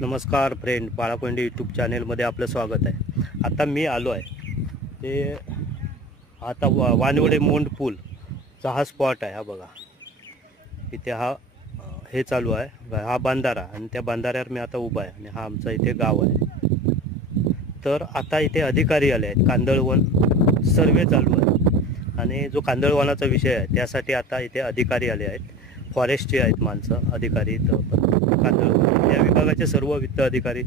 नमस्कार friend, बाळाकोंडे YouTube चॅनेलमध्ये आपलं स्वागत आहे। आता मी आलो आहे ते आता वानवडे मोंड पूलचा हा स्पॉट आहे। हा बघा, इथे हे चालू आहे, हा बंधारा, आणि त्या बंधाऱ्यावर मी आता उभा आहे आणि हा आमचा इथे गाव आहे। तर आता इथे अधिकारी आले आहेत, कांदळवन सर्वे चालू आहे आणि जो कांदळवनाचा विषय आहे त्यासाठी आता इथे अधिकारी आले आहेत। फॉरेस्टचे आहेत माणसं अधिकारी, तर कांदळवन या विभागाचे सर्व वित्त अधिकारी,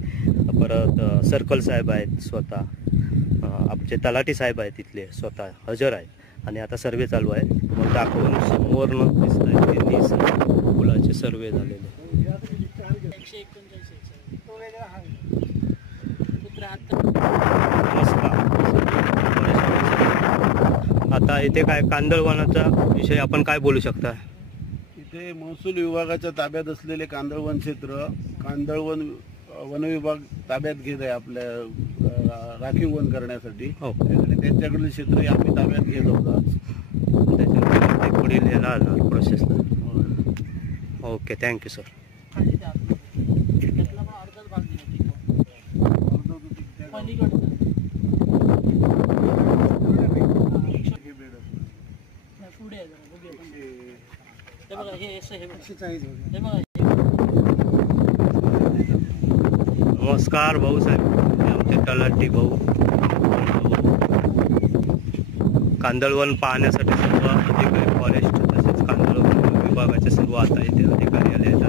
परत सर्कल साहेब आहेत, स्वतः आमचे तलाठी साहेब आहेत, तिथले स्वतः हजर आहेत आणि आता सर्वे चालू आहे। मग दाखवून समोरनं दिसत आहे ते पुलाचे सर्वे झालेले। आता इथे काय कांदळवनाचा विषय आपण काय बोलू शकता? इथे महसूल विभागाच्या ताब्यात असलेले कांदळवन क्षेत्र कांदळवन वन विभाग ताब्यात घेत आहे आपल्या राखीव वन करण्यासाठी। आणि त्यांच्याकडील क्षेत्र आम्ही ताब्यात घेत आहोत। त्याच्यानंतर पुढील याला प्रोसेसला। Okay, thank you sir. नमस्कार भाऊ साहेब, आमचे तलाठी भाऊ। कांदळवन पाहण्यासाठी सर्व अधिकारी, फॉरेस्ट तसेच कांदळवन विभागाचे सर्व आता इथे अधिकारी आले आहेत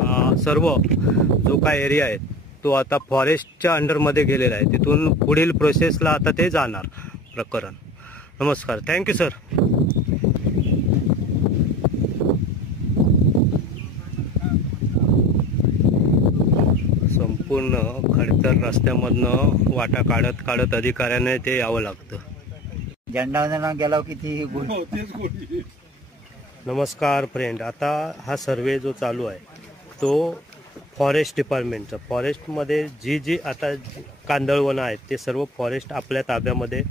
आणि सर्व जो काय एरिया आहे तो आता फॉरेस्टच्या अंडरमध्ये गेलेला आहे। तिथून पुढील प्रोसेसला आता ते जाणार प्रकरण। नमस्कार, थँक्यू सर। संपूर्ण खडतर रस्त्यामधनं वाटा काढत काढत अधिकाऱ्याने ते यावं लागतं। झेंडा गेला किती नमस्कार फ्रेंड, आता हा सर्वे जो चालू आहे तो फॉरेस्ट डिपार्टमेंटचा, फॉरेस्टमध्ये जी आता कांदळवन आहेत ते सर्व फॉरेस्ट आपल्या ताब्यामध्ये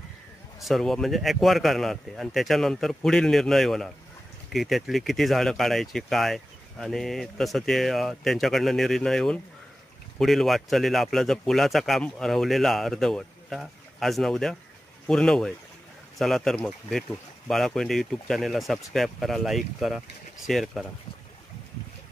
सर्व म्हणजे ॲक्वायर करणार ते, आणि त्याच्यानंतर पुढील निर्णय होणार की त्यातली किती झाडं काढायची काय, आणि तसं ते त्यांच्याकडनं निर्णय येऊन पुढील वाटचालीला आपला जर पुलाचा काम राहिलेला अर्धवट आज ना उद्या पूर्ण होईल। चला तर मग भेटू। बाळाकोंडे यूट्यूब चॅनेलला सबस्क्राईब करा, लाईक करा, शेअर करा।